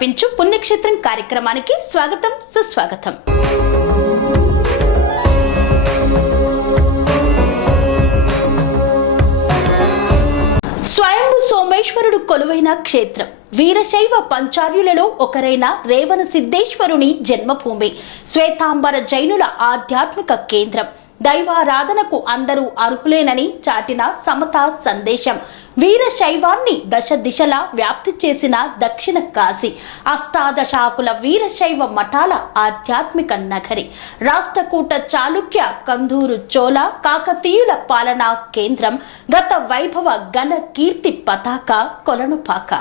సమర్పించు పుణ్యక్షేత్రం కార్యక్రమానికి స్వాగతం సుస్వాగతం. స్వయంభు సోమేశ్వరుడు కొలువైన క్షేత్రం. వీరశైవ పంచార్యులలో ఒకరైన రేవణ సిద్ధేశ్వరుని జన్మభూమి. శ్వేతాంబర జైనుల ఆధ్యాత్మిక కేంద్రం. దైవారాధనకు అందరూ అర్హులేనని చాటిన సమత సందేశం. వీరశైవాన్ని దశ దిశలా వ్యాప్తి చేసిన దక్షిణ కాశీ. అష్టాదశాకుల వీరశైవ మఠాల ఆధ్యాత్మిక నగరి. రాష్ట్రకూట చాళుక్య కందూరు చోళ కాకతీయుల పాలనా కేంద్రం. గత వైభవ ఘన కీర్తి పతాక కొలనుపాక.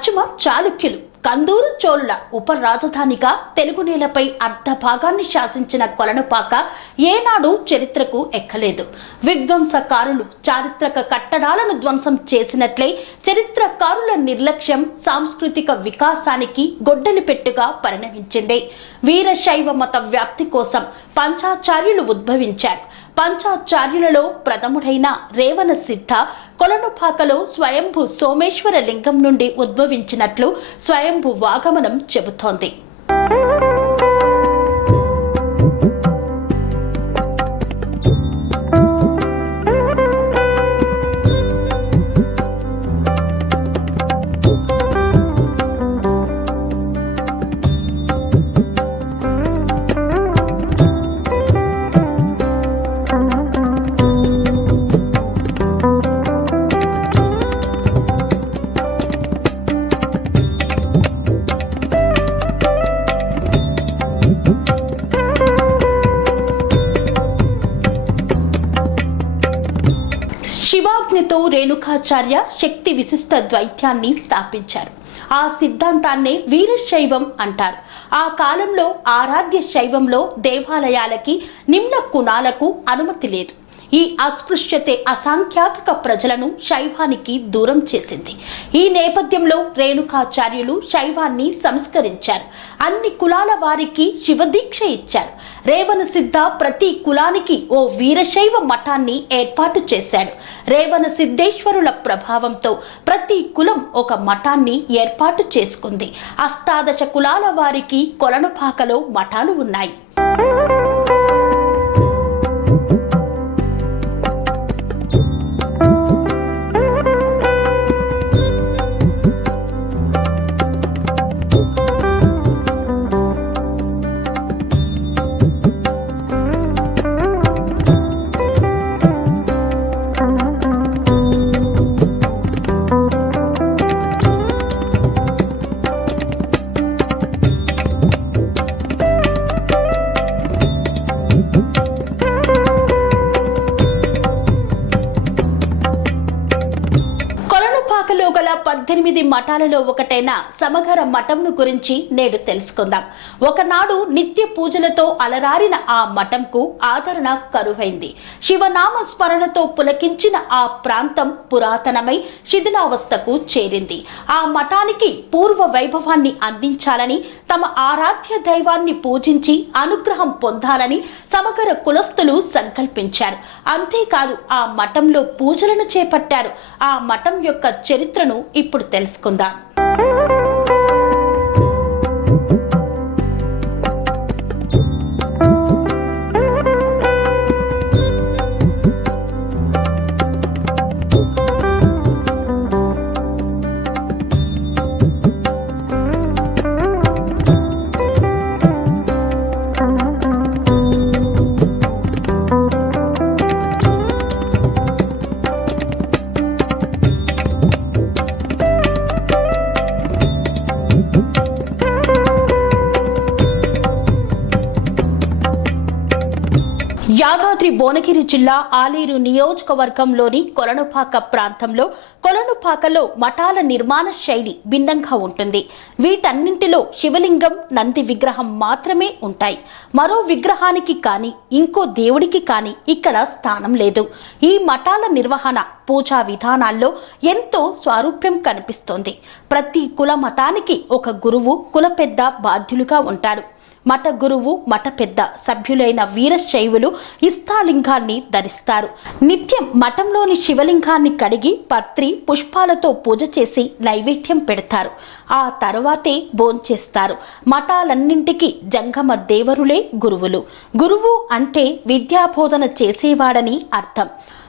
పశ్చిమ చాళుక్యులు కందూరు చోళుల ఉప రాజధానిగా తెలుగు నేలపై అర్ధ భాగాన్ని శాసించిన కొలనుపాక ఏనాడు చరిత్రకు ఎక్కలేదు. విధ్వంసకారులు చారిత్రక కట్టడాలను ధ్వంసం చేసినట్లే చరిత్రకారుల నిర్లక్ష్యం సాంస్కృతిక వికాసానికి గొడ్డలి పెట్టుగా పరిణమించింది. వీరశైవ మత వ్యాప్తి కోసం పంచాచార్యులు ఉద్భవించారు. పంచాచార్యులలో ప్రథముడైన రేవణ సిద్ధ కొలనుపాకలో స్వయంభు సోమేశ్వర లింగం నుండి ఉద్భవించినట్లు స్వయంభు వాగమనం చెబుతోంది. శివాజ్ఞతో రేణుకాచార్య శక్తి విశిష్ట ద్వైత్యాన్ని స్థాపించారు. ఆ సిద్ధాంతాన్నే వీరశైవం అంటారు. ఆ కాలంలో ఆరాధ్య శైవంలో దేవాలయాలకి నిమ్న కుణాలకు అనుమతి లేదు. ఈ అస్పృశ్యతే అసంఖ్యాక ప్రజలను శైవానికి దూరం చేసింది. ఈ నేపథ్యంలో రేణుకాచార్యులు శైవాన్ని సంస్కరించారు. అన్ని కులాల వారికి శివదీక్ష ఇచ్చారు. రేవణ సిద్ధ ప్రతి కులానికి ఓ వీరశైవ మఠాన్ని ఏర్పాటు చేశాడు రేవణ సిద్ధేశ్వరుల ప్రభావంతో ప్రతి కులం ఒక మఠాన్ని ఏర్పాటు చేసుకుంది. అష్టాదశ కులాల వారికి కొలనుపాకలో మఠాలు ఉన్నాయి. పద్దెనిమిది మఠాలలో అయిన సమగర మఠంను గురించి నేడు తెలుసుకుందాం. ఒకనాడు నిత్య పూజలతో అలరారిన ఆ మఠంకు ఆదరణ కరువైంది. శివనామ స్మరణతో పులకించిన ఆ ప్రాంతం పురాతనమై శిథిలావస్థకు చేరింది. ఆ మఠానికి పూర్వ వైభవాన్ని అందించాలని తమ ఆరాధ్య దైవాన్ని పూజించి అనుగ్రహం పొందాలని సమగర కులస్తులు సంకల్పించారు. అంతేకాదు ఆ మఠంలో పూజలను చేపట్టారు. ఆ మఠం యొక్క చరిత్రను ఇప్పుడు తెలుసుకుందాం. భువనగిరి జిల్లా ఆలేరు నియోజకవర్గంలోని కొలనుపాక ప్రాంతంలో కొలనుపాకలో మఠాల నిర్మాణ శైలి భిన్నంగా ఉంటుంది. వీటన్నింటిలో శివలింగం నంది విగ్రహం మాత్రమే ఉంటాయి. మరో విగ్రహానికి కానీ ఇంకో దేవుడికి కానీ ఇక్కడ స్థానం లేదు. ఈ మఠాల నిర్వహణ పూజా విధానాల్లో ఎంతో స్వారూప్యం కనిపిస్తోంది. ప్రతి కుల మఠానికి ఒక గురువు కుల పెద్ద బాధ్యులుగా ఉంటాడు మఠ గురువు మఠ పెద్ద సభ్యులైన వీరశైవులు ఇస్తాలింగాన్ని ధరిస్తారు. నిత్యం మఠంలోని శివలింగాన్ని కడిగి పత్రి పుష్పాలతో పూజ చేసి నైవేద్యం పెడతారు. ఆ తర్వాతే భోంచేస్తారు. మఠాలన్నింటికి జంగమ దేవరులే గురువులు. గురువు అంటే విద్యాబోధన చేసేవాడని అర్థం.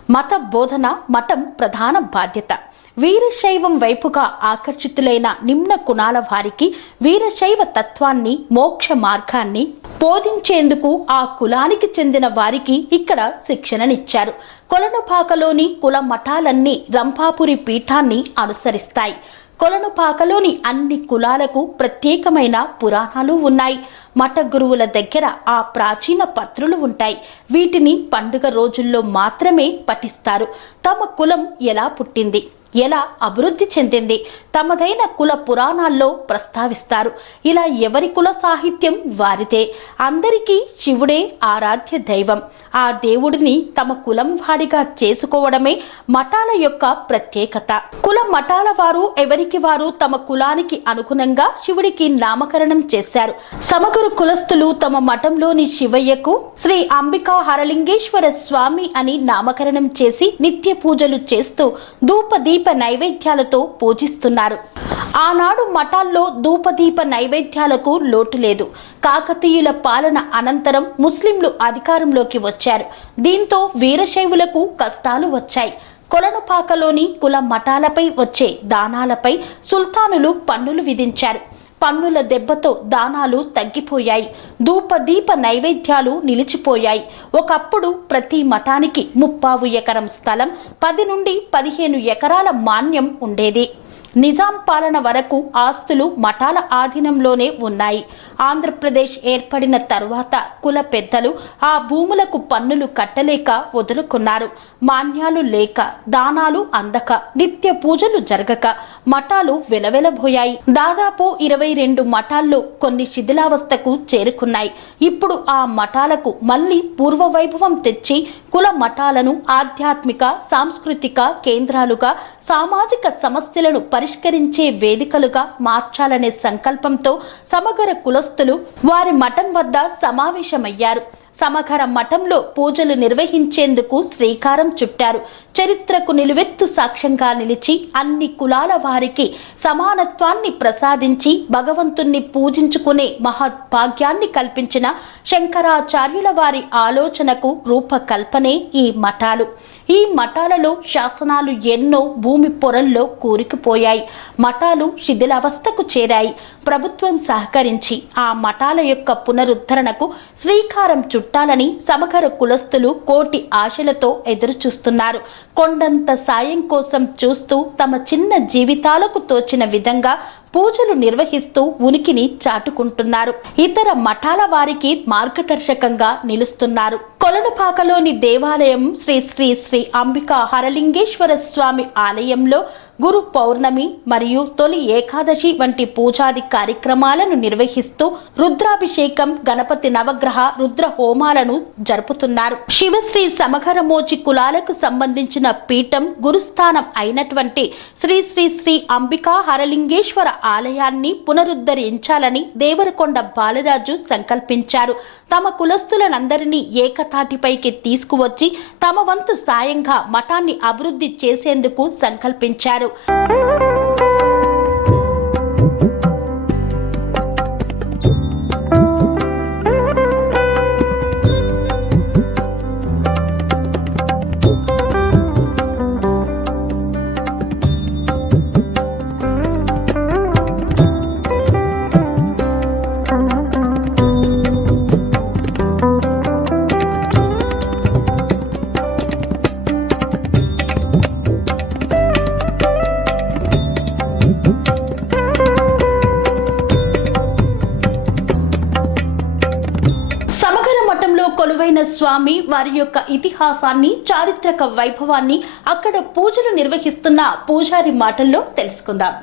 మత బోధన మఠం ప్రధాన బాధ్యత. వీరశైవం వైపుగా ఆకర్షితులైన నిమ్న కుణాల వారికి వీరశైవ తత్వాన్ని మోక్ష మార్గాన్ని బోధించేందుకు ఆ కులానికి చెందిన వారికి ఇక్కడ శిక్షణనిచ్చారు. కొలనుపాకలోని కుల మఠాలన్నీ రంభాపురి పీఠాన్ని అనుసరిస్తాయి. కొలనుపాకలోని అన్ని కులాలకు ప్రత్యేకమైన పురాణాలు ఉన్నాయి. మఠ గురువుల దగ్గర ఆ ప్రాచీన పత్రులు ఉంటాయి. వీటిని పండుగ రోజుల్లో మాత్రమే పఠిస్తారు. తమ కులం ఎలా పుట్టింది? ఎలా అభివృద్ధి చెందింది తమదైన కుల పురాణాల్లో ప్రస్తావిస్తారు. ఇలా ఎవరి కుల సాహిత్యం వారిదే. అందరికీ శివుడే ఆరాధ్య దైవం. ఆ దేవుడిని తమ కులం వాడిగా చేసుకోవడమే మఠాల యొక్క ప్రత్యేకత. కుల మఠాల వారు ఎవరికి వారు తమ కులానికి అనుగుణంగా శివుడికి నామకరణం చేశారు. సమగ్ర కులస్తులు తమ మఠంలోని శివయ్యకు శ్రీ అంబికా హరలింగేశ్వర స్వామి అని నామకరణం చేసి నిత్య పూజలు చేస్తూ ధూపదీప నైవేద్యాలతో పూజిస్తున్నారు. ఆనాడు మఠాల్లో ధూపదీప నైవేద్యాలకు లోటు లేదు. కాకతీయుల పాలన అనంతరం ముస్లింలు అధికారంలోకి వచ్చారు దీంతో వీరశైవులకు కష్టాలు వచ్చాయి. కొలనుపాకలోని కుల మఠాలపై వచ్చే దానాలపై సుల్తానులు పన్నులు విధించారు. పన్నుల దెబ్బతో దానాలు తగ్గిపోయాయి. ధూపదీప నైవేద్యాలు నిలిచిపోయాయి. ఒకప్పుడు ప్రతి మఠానికి ముప్పావు ఎకరం స్థలం పది నుండి పదిహేను ఎకరాల మాన్యం ఉండేది. నిజాం పాలన వరకు ఆస్తులు మఠాల ఆధీనంలోనే ఉన్నాయి. ఆంధ్రప్రదేశ్ ఏర్పడిన తర్వాత కుల పెద్దలు ఆ భూములకు పన్నులు కట్టలేక వదులుకున్నారు. మాన్యాలు లేక దానాలు అందక నిత్య పూజలు జరగక మఠాలు వెలవెలబోయాయి. దాదాపు ఇరవై రెండు మఠాల్లో కొన్ని శిథిలావస్థకు చేరుకున్నాయి. ఇప్పుడు ఆ మఠాలకు మళ్ళీ పూర్వ వైభవం తెచ్చి కుల మఠాలను ఆధ్యాత్మిక సాంస్కృతిక కేంద్రాలుగా సామాజిక సమస్యలను పరిష్కరించే వేదికలుగా మార్చాలనే సంకల్పంతో సమగ్ర కులస్తులు వారి మఠం వద్ద సమావేశమయ్యారు. సమకర మఠంలో పూజలు నిర్వహించేందుకు శ్రీకారం చుట్టారు. చరిత్రకు నిలువెత్తు సాక్ష్యంగా నిలిచి అన్ని కులాల వారికి సమానత్వాన్ని ప్రసాదించి భగవంతుణ్ణి పూజించుకునే మహద్భాగ్యాన్ని కల్పించిన శంకరాచార్యుల వారి ఆలోచనకు రూపకల్పనే ఈ మఠాలు. ఈ మఠాలలో శాసనాలు ఎన్నో భూమి పొరల్లో కూరుకుపోయాయి. మఠాలు శిథిలావస్థకు చేరాయి. ప్రభుత్వం సహకరించి ఆ మఠాల యొక్క పునరుద్ధరణకు శ్రీకారం చుట్టాలని సమగ్ర కులస్తులు కోటి ఆశలతో ఎదురుచూస్తున్నారు. కొండంత సాయం కోసం చూస్తూ తమ చిన్న జీవితాలకు తోచిన విధంగా పూజలు నిర్వహిస్తూ ఉనికిని చాటుకుంటున్నారు. ఇతర మఠాల వారికి మార్గదర్శకంగా నిలుస్తున్నారు. కొలనుపాకలోని దేవాలయం శ్రీ శ్రీ శ్రీ అంబికా హరలింగేశ్వర స్వామి ఆలయంలో గురు పౌర్ణమి మరియు తొలి ఏకాదశి వంటి పూజాది కార్యక్రమాలను నిర్వహిస్తూ రుద్రాభిషేకం గణపతి నవగ్రహ రుద్ర హోమాలను జరుపుతున్నారు. శివశ్రీ సమగరమోచి కులాలకు సంబంధించిన పీఠం గురుస్థానం అయినటువంటి శ్రీ శ్రీ శ్రీ అంబికా హరలింగేశ్వర ఆలయాన్ని పునరుద్ధరించాలని దేవరకొండ బాలరాజు సంకల్పించారు. తమ కులస్తులనందరినీ ఏకతాటిపైకి తీసుకువచ్చి తమ వంతు సాయంగా మఠాన్ని అభివృద్ధి చేసేందుకు సంకల్పించారు. out. స్వామి వారి యొక్క ఇతిహాసాన్ని చారిత్రక వైభవాన్ని అక్కడ పూజలు నిర్వహిస్తున్న పూజారి మాటల్లో తెలుసుకుందాం.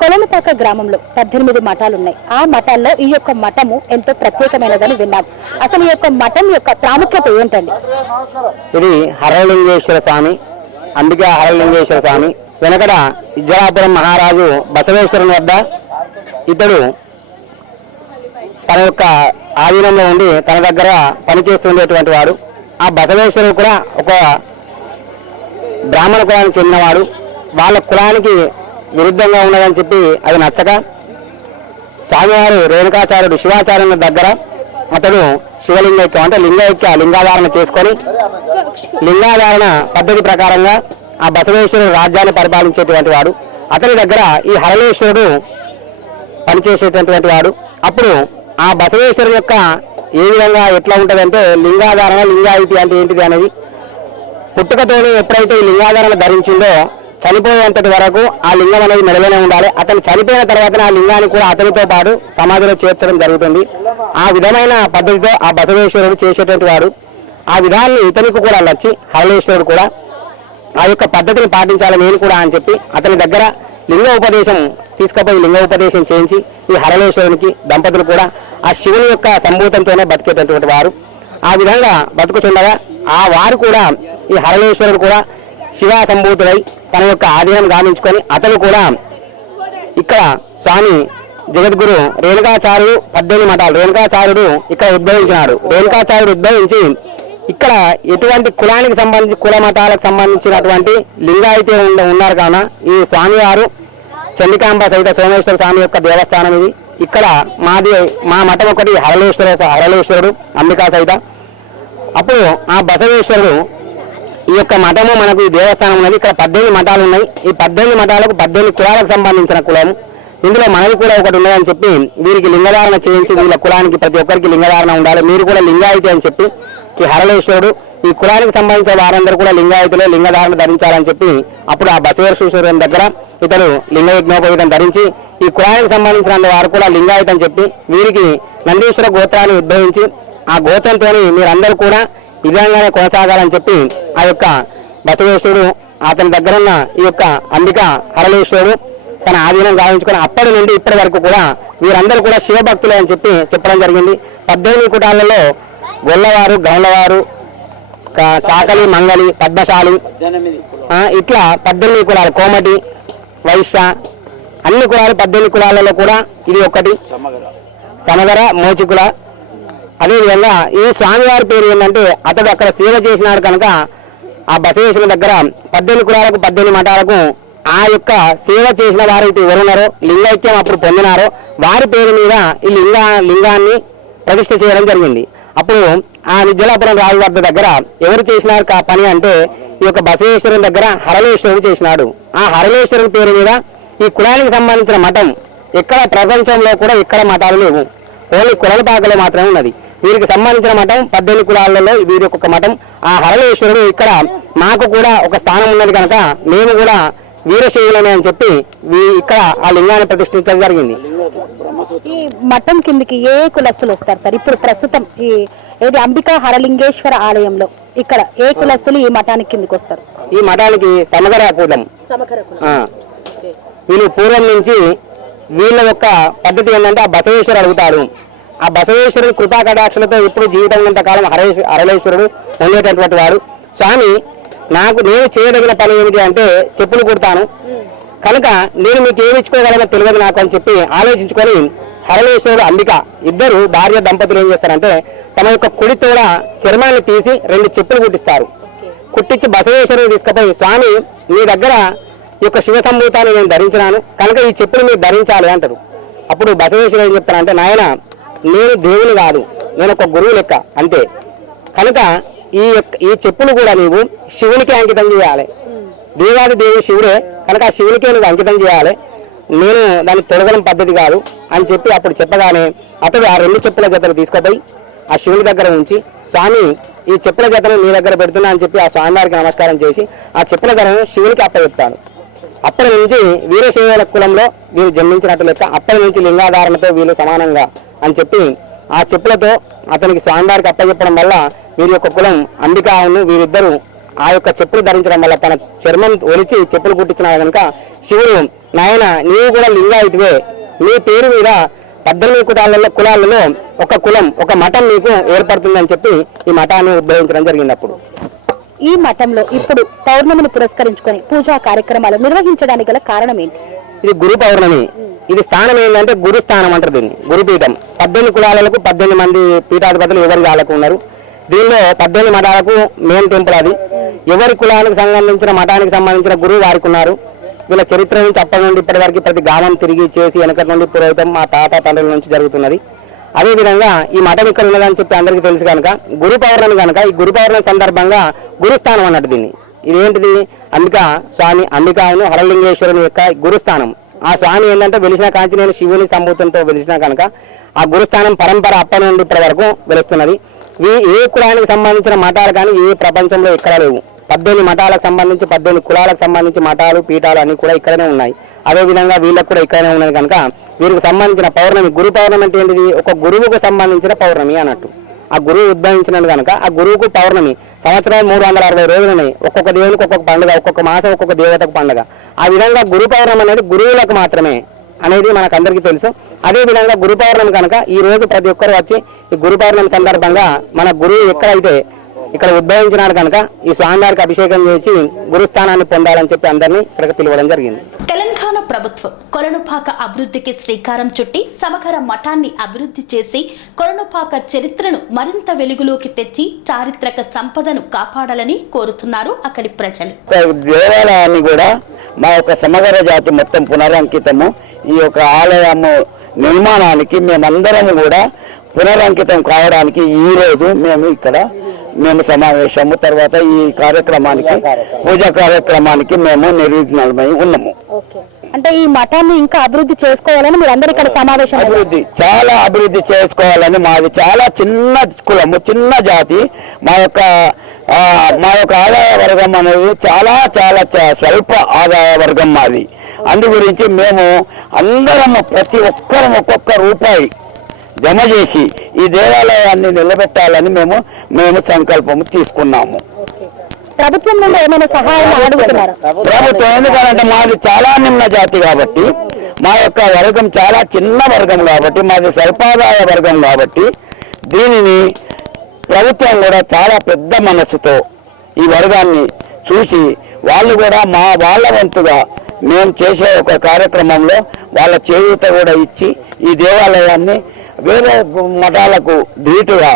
కొలనుపాక గ్రామంలో పద్దెనిమిది మఠాలు ఉన్నాయి ఆ మఠాల్లో ఈ యొక్క మఠము ఎంతో ప్రత్యేకమైనదని విన్నాం. అసలు ఈ యొక్క మఠం యొక్క ప్రాముఖ్యత ఏంటండి? ఇది హరలింగేశ్వర స్వామి అంబికా హరలింగేశ్వర స్వామి వెనకడ ఇజ్జలాపురం మహారాజు బసవేశ్వరుని వద్ద ఇతడు తన యొక్క ఆధీనంలో ఉండి తన దగ్గర పనిచేస్తుండేటువంటి వాడు. ఆ బసవేశ్వరుడు కూడా ఒక బ్రాహ్మణ కులానికి చెందినవాడు. వాళ్ళ కులానికి విరుద్ధంగా ఉన్నదని చెప్పి అది నచ్చక స్వామివారు రేణుకాచార్యుడు శివాచార్యుని దగ్గర అతడు శివలింగైక్యం అంటే లింగైక్య లింగాధారణ చేసుకొని లింగాధారణ పద్ధతి ప్రకారంగా ఆ బసవేశ్వరుడు రాజ్యాన్ని పరిపాలించేటువంటి వాడు. అతని దగ్గర ఈ హరణేశ్వరుడు పనిచేసేటటువంటి వాడు. అప్పుడు ఆ బసవేశ్వరుడు యొక్క ఏ విధంగా ఎట్లా ఉంటుందంటే లింగాధారణ లింగాయితీ అంటే ఏంటిది అనేది పుట్టుకతోనే ఎప్పుడైతే ఈ లింగాధారణ ధరించిందో చనిపోయేంతటి వరకు ఆ లింగం అనేది మెడలోనే ఉండాలి. అతను చనిపోయిన తర్వాత ఆ లింగాన్ని కూడా అతనితో పాటు సమాధిలో చేర్చడం జరుగుతుంది. ఆ విధమైన పద్ధతితో ఆ బసవేశ్వరుడు చేసేటువంటి వాడు. ఆ విధాన్ని ఇతనికి కూడా నచ్చి హరళేశ్వరుడు కూడా ఆ యొక్క పద్ధతిని పాటించాలి నేను కూడా అని చెప్పి అతని దగ్గర లింగ ఉపదేశం తీసుకుపోయి లింగ ఉపదేశం చేయించి ఈ హరళేశ్వరునికి దంపతులు కూడా ఆ శివుని యొక్క సంభూతంతోనే బతికేటటువంటి వారు. ఆ విధంగా బతుకుచుండగా ఆ వారు కూడా ఈ హరళేశ్వరుడు కూడా శివ సంభూతుడై తన యొక్క ఆధీనం గామించుకొని అతను కూడా ఇక్కడ స్వామి జగద్గురు రేణుకాచార్యుడు పద్దెనిమిది మఠాలు. రేణుకాచార్యుడు ఇక్కడ ఉద్భవించినాడు. రేణుకాచార్యుడు ఉద్భవించి ఇక్కడ ఎటువంటి కులానికి సంబంధించి కుల మతాలకు సంబంధించినటువంటి లింగాయితీ ఉన్నారు కావున ఈ స్వామివారు చండికాంబ సహిత సోమేశ్వర స్వామి యొక్క దేవస్థానం ఇది. ఇక్కడ మాది మా మఠం ఒకటి హరళేశ్వర హరళేశ్వరుడు అంబికా సహిత. అప్పుడు ఆ బసవేశ్వరుడు ఈ యొక్క మఠము మనకు ఈ దేవస్థానం ఉన్నది. ఇక్కడ పద్దెనిమిది మఠాలు ఉన్నాయి. ఈ పద్దెనిమిది మఠాలకు పద్దెనిమిది కులాలకు సంబంధించిన కులము. ఇందులో మనది కూడా ఒకటి ఉన్నదని చెప్పి వీరికి లింగధారణ చేయించి వీళ్ళ కులానికి ప్రతి ఒక్కరికి లింగధారణ ఉండాలి. మీరు కూడా లింగాయితీ అని చెప్పి ఈ హరళేశ్వరుడు ఈ కులానికి సంబంధించిన వారందరూ కూడా లింగాయితీలో లింగధారణ ధరించాలని చెప్పి అప్పుడు ఆ బసవేశ్వరుని దగ్గర ఇతడు లింగ యజ్ఞోపవీతం ధరించి ఈ కులానికి సంబంధించిన వారు కూడా లింగాయత్ చెప్పి వీరికి నందీశ్వర గోత్రాన్ని ఉద్భవించి ఆ గోత్రంతో మీరందరూ కూడా ఈ విధంగానే కొనసాగాలని చెప్పి ఆ యొక్క బసవేశ్వరుడు అతని దగ్గర ఉన్న ఈ యొక్క అంబిక హరళేశ్వరుడు తన ఆధీనం గావించుకుని అప్పటి నుండి ఇప్పటి వరకు కూడా వీరందరూ కూడా శివభక్తులే అని చెప్పి చెప్పడం జరిగింది. పద్దెనిమిది కుటాలలో గొల్లవారు గౌండవారు చాకలి మంగలి పద్మశాలి ఇట్లా పద్దెనిమిది కులాలు కోమటి వైశ్య అన్ని కులాలు పద్దెనిమిది కులాలలో కూడా ఇది ఒకటి సమగర మోచికుల. అదేవిధంగా ఈ స్వామివారి పేరు ఏంటంటే అతడు అక్కడ సేవ చేసినాడు కనుక ఆ బసవేశ్వర దగ్గర పద్దెనిమిది కులాలకు పద్దెనిమిది మఠాలకు ఆ యొక్క సేవ చేసిన వారైతే ఎవరున్నారో లింగైక్యం అప్పుడు పొందినారో వారి పేరు మీద ఈ లింగా లింగాన్ని ప్రతిష్ఠ చేయడం జరిగింది. అప్పుడు ఆ విద్యలాపురం రాజువర్ధ దగ్గర ఎవరు చేసినారు కా పని అంటే ఈ యొక్క బసవేశ్వరుని దగ్గర హరళేశ్వరుడు చేసినాడు. ఆ హరళేశ్వరుని పేరు మీద ఈ కులానికి సంబంధించిన మఠం ఎక్కడ ప్రపంచంలో కూడా ఎక్కడ మఠాలు లేవు. ఓన్లీ కులపాకలో మాత్రమే ఉన్నది. వీరికి సంబంధించిన మఠం పద్దెనిమిది కులాలలో వీరి యొక్క మఠం. ఆ హరళేశ్వరుడు ఇక్కడ మాకు కూడా ఒక స్థానం ఉన్నది కనుక మేము కూడా వీరశైవులమే అని చెప్పి ఇక్కడ ఆ లింగాన్ని ప్రతిష్ఠించడం జరిగింది. ఈ మఠం కిందికి ఏ కులస్తులు వస్తారు సార్? ఇప్పుడు ప్రస్తుతం ఈ ఏది అంబికా హరలింగేశ్వర ఆలయంలో ఇక్కడ ఏ కులస్తులు ఈ మఠానికి కిందికి వస్తారు? ఈ మఠానికి సమగర కులం. వీళ్ళు పూర్వం నుంచి వీళ్ళ యొక్క పద్ధతి ఏంటంటే ఆ బసవేశ్వరుడు అడుగుతాడు. ఆ బసవేశ్వరుడు కృపా కటాక్షలతో ఇప్పుడు జీవితం ఉన్నంత కాలం హరేశ్ హరళేశ్వరుడు ఉండేటటువంటి వాడు. స్వామి నాకు నేను చేయదగిన పని ఏమిటి అంటే చెప్పులు కుడతాను. కనుక నేను మీకు ఏమిచ్చుకోగలనో తెలియదు నాకు అని చెప్పి ఆలోచించుకొని హరళేశ్వరుడు అంబిక ఇద్దరు భార్య దంపతులు ఏం చేస్తారంటే తమ యొక్క కుడి తోడ చర్మాన్ని తీసి రెండు చెప్పులు కుట్టిస్తారు. కుట్టించి బసవేశ్వరుడు తీసుకుపోయి స్వామి మీ దగ్గర యొక్క శివ సంభూతాన్ని నేను ధరించినాను. కనుక ఈ చెప్పులు మీరు ధరించాలి అంటారు. అప్పుడు బసవేశ్వరుడు ఏం చెప్తారంటే నాయన నేను దేవుని కాదు. నేను ఒక గురువు లెక్క. అంతే. కనుక ఈ యొక్క ఈ చెప్పులు కూడా నీవు శివునికి అంకితం చేయాలి. దేవాది దేవుడు శివుడే కనుక ఆ శివునికే నువ్వు అంకితం చేయాలి. నేను దాన్ని తొలగడం పద్ధతి కాదు అని చెప్పి అప్పుడు చెప్పగానే అతడు ఆ రెండు చెప్పుల జతలు తీసుకుపోయి ఆ శివుని దగ్గర ఉంచి స్వామి ఈ చెప్పుల జతను నీ దగ్గర పెడుతున్నా అని చెప్పి ఆ స్వామివారికి నమస్కారం చేసి ఆ చెప్పుల ధరను శివునికి అప్పచెప్తాను. అప్పటి నుంచి వీరశైవ కులంలో వీరు జన్మించినట్టు లెక్క అప్పటి నుంచి లింగాధారణతో వీళ్ళు సమానంగా అని చెప్పి ఆ చెప్పులతో అతనికి స్వామివారికి అప్పచెప్పడం వల్ల వీరి యొక్క కులం అంబికాను వీరిద్దరూ ఆ యొక్క చెప్పులు ధరించడం వల్ల తన చర్మం ఒలిచి చెప్పులు కుట్టించిన కనుక శివుడు నాయన నీవు కూడా లింగాయితివే. నీ పేరు మీద పద్దెనిమిది కులాలలో కులాలలో ఒక కులం ఒక మఠం నీకు ఏర్పడుతుందని చెప్పి ఈ మఠాన్ని ఉద్భవించడం జరిగింది అప్పుడు. ఈ మఠంలో ఇప్పుడు పౌర్ణమిని పురస్కరించుకొని పూజా కార్యక్రమాలు నిర్వహించడానికి గల కారణం ఏంటి? ఇది గురు పౌర్ణమి. ఇది స్థానం ఏంటంటే గురు స్థానం అంటారు దీన్ని. గురుపీఠం. పద్దెనిమిది కులాలకు పద్దెనిమిది మంది పీఠాధిపతులు ఎవరి వాళ్ళకు ఉన్నారు? దీనిలో పద్దెనిమిది మఠాలకు మెయిన్ టెంపుల్ అది. ఎవరి కులానికి సంబంధించిన మఠానికి సంబంధించిన గురువు వారికి ఉన్నారు? వీళ్ళ చరిత్ర నుంచి అప్పటి నుండి ఇప్పటి వరకు ప్రతి గ్రామం తిరిగి చేసి వెనకటి నుండి పురోహితం మా తాత తండ్రుల నుంచి జరుగుతున్నది. అదే విధంగా ఈ మఠం ఇక్కడ ఉన్నదని చెప్పి అందరికీ తెలుసు కనుక గురు పౌర్ణమి కనుక ఈ గురు పౌర్ణమి సందర్భంగా గురుస్థానం అన్నట్టు దీన్ని. ఇదేంటిది? అంబిక స్వామి అంబికాను హరలింగేశ్వరుని యొక్క గురుస్థానం. ఆ స్వామి ఏంటంటే వెలిసిన కాంచి నేను శివుని సంభూతంతో వెలిసిన కనుక ఆ గురుస్థానం పరంపర అప్పటి నుండి ఇప్పటి వరకు వెలుస్తున్నది. ఈ ఏ కులానికి సంబంధించిన మఠాలు కానీ ఏ ప్రపంచంలో ఎక్కడా లేవు. పద్దెనిమిది మఠాలకు సంబంధించి పద్దెనిమిది కులాలకు సంబంధించి మఠాలు పీఠాలు అన్ని కూడా ఇక్కడనే ఉన్నాయి. అదే విధంగా వీళ్ళకి కూడా ఇక్కడనే ఉన్నది కనుక వీరికి సంబంధించిన పౌర్ణమి గురు పౌర్ణమి అంటే ఏంటిది? ఒక గురువుకు సంబంధించిన పౌర్ణమి అన్నట్టు. ఆ గురువు ఉద్భవించినాడు కనుక ఆ గురువుకు పౌర్ణమి సంవత్సరం మూడు వందల అరవై రోజులు ఉన్నాయి ఒక్కొక్క దేవునికి ఒక్కొక్క పండుగ ఒక్కొక్క మాసం ఒక్కొక్క దేవతకు పండుగ. ఆ విధంగా గురు పౌర్ణమి అనేది గురువులకు మాత్రమే అనేది మనకు అందరికీ తెలుసు. అదే విధంగా గురు పౌర్ణమి కనుక ఈ రోజు ప్రతి ఒక్కరు వచ్చి ఈ గురు పౌర్ణమి సందర్భంగా మన గురువు ఎక్కడైతే ఇక్కడ ఉద్భవించినాడు కనుక ఈ స్వామివారికి అభిషేకం చేసి గురుస్థానాన్ని పొందాలని చెప్పి అందరినీ ఇక్కడికి పిలవడం జరిగింది. తెలంగాణ ప్రభుత్వం కొలనుపాక అభివృద్ధికి శ్రీకారం చుట్టి సమగ్ర మఠాన్ని అభివృద్ధి చేసి కొలనుపాక చరిత్రను మరింత వెలుగులోకి తెచ్చి చారిత్రక సంపదను కాపాడాలని కోరుతున్నారు అక్కడి ప్రజలు. దేవాలయాన్ని కూడా మా యొక్క సమగ్ర జాతి మొత్తం పునరంకితము ఈ యొక్క ఆలయము నిర్మాణానికి మేమందరం కూడా పునరంకితం కావడానికి ఈ రోజు మేము ఇక్కడ మేము సమావేశము తర్వాత ఈ కార్యక్రమానికి పూజా కార్యక్రమానికి మేము నిర్విఘ్నమై ఉన్నాము. అంటే ఈ మఠాన్ని ఇంకా అభివృద్ధి చేసుకోవాలని మీరు అందరు ఇక్కడ సమావేశం. అభివృద్ధి చాలా అభివృద్ధి చేసుకోవాలని మాది చాలా చిన్న కులము చిన్న జాతి. మా యొక్క మా యొక్క ఆదాయ వర్గం అనేది చాలా చాలా స్వల్ప ఆదాయ వర్గం మాది. అందు గురించి మేము అందరము ప్రతి ఒక్కరం ఒక్కొక్క రూపాయి జమ చేసి ఈ దేవాలయాన్ని నిలబెట్టాలని మేము మేము సంకల్పము తీసుకున్నాము. ప్రభుత్వం నుండి ఏమైనా సహాయం అడుగుతున్నారు? ప్రభుత్వం ఎందుకంటే మాది చాలా నిమ్న జాతి కాబట్టి మా యొక్క వర్గం చాలా చిన్న వర్గం కాబట్టి మాది స్వల్పాదాయ వర్గం కాబట్టి దీనిని ప్రభుత్వం కూడా చాలా పెద్ద మనసుతో ఈ వర్గాన్ని చూసి వాళ్ళు కూడా మా వాళ్ళ వంతుగా మేము చేసే ఒక కార్యక్రమంలో వాళ్ళ చేయూత కూడా ఇచ్చి ఈ దేవాలయాన్ని వేరే మఠాలకు ధీటుగా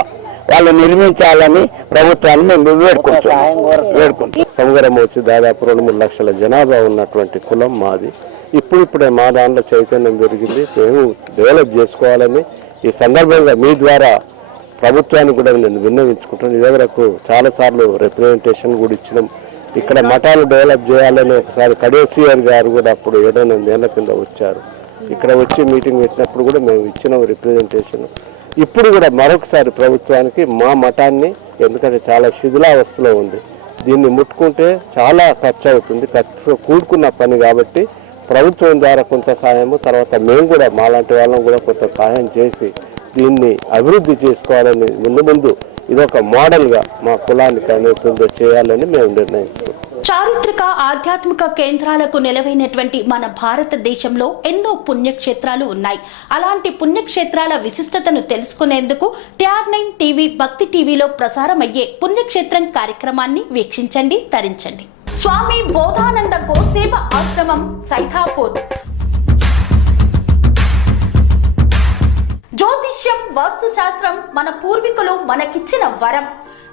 వాళ్ళు నిర్మించాలని ప్రభుత్వాన్ని మేము వేడుకుంటున్నాం. వేడుకుంటున్నాం. సమగరం వచ్చి దాదాపు రెండు మూడు లక్షల జనాభా ఉన్నటువంటి కులం మాది. ఇప్పుడిప్పుడే మా దాంట్లో చైతన్యం పెరిగింది. మేము డెవలప్ చేసుకోవాలని ఈ సందర్భంగా మీ ద్వారా ప్రభుత్వానికి కూడా నేను విన్నవించుకుంటాను ఇది వరకు చాలాసార్లు రిప్రజెంటేషన్ కూడా ఇచ్చినాం. ఇక్కడ మఠాలు డెవలప్ చేయాలని ఒకసారి కడేసియర్ గారు కూడా అప్పుడు ఏడెనిమిది ఏళ్ళ కింద వచ్చారు. ఇక్కడ వచ్చి మీటింగ్ పెట్టినప్పుడు కూడా మేము ఇచ్చినాం రిప్రజెంటేషన్ ఇప్పుడు కూడా మరొకసారి ప్రభుత్వానికి మా మఠాన్ని ఎందుకంటే చాలా శిథిలావస్థలో ఉంది. దీన్ని ముట్టుకుంటే చాలా ఖర్చు అవుతుంది ఖర్చు కూడుకున్న పని కాబట్టి ప్రభుత్వం ద్వారా కొంత సహాయము తర్వాత మేము కూడా మాలాంటి వాళ్ళం కూడా కొంత సహాయం చేసి దీన్ని అభివృద్ధి చేసుకోవాలని ముందు ముందు ఇదొక మోడల్గా మా కులానికి అనేది చేయాలని మేము నిర్ణయించుకున్నాం. చారిత్రక ఆధ్యాత్మిక కేంద్రాలకు నెలవైనటువంటి మన భారతదేశంలో ఎన్నో పుణ్యక్షేత్రాలు ఉన్నాయి. అలాంటి పుణ్యక్షేత్రాల విశిష్టతను తెలుసుకునేందుకు టిఆర్ నైన్ టీవీ భక్తి టీవీలో ప్రసారమయ్యే పుణ్యక్షేత్రం కార్యక్రమాన్ని వీక్షించండి తరించండి. స్వామి బోధానంద గోసేవ ఆశ్రమం సైథాపూర్ జ్యోతిష్యం వాస్తుశాస్త్రం మన పూర్వీకులు మనకిచ్చిన వరం.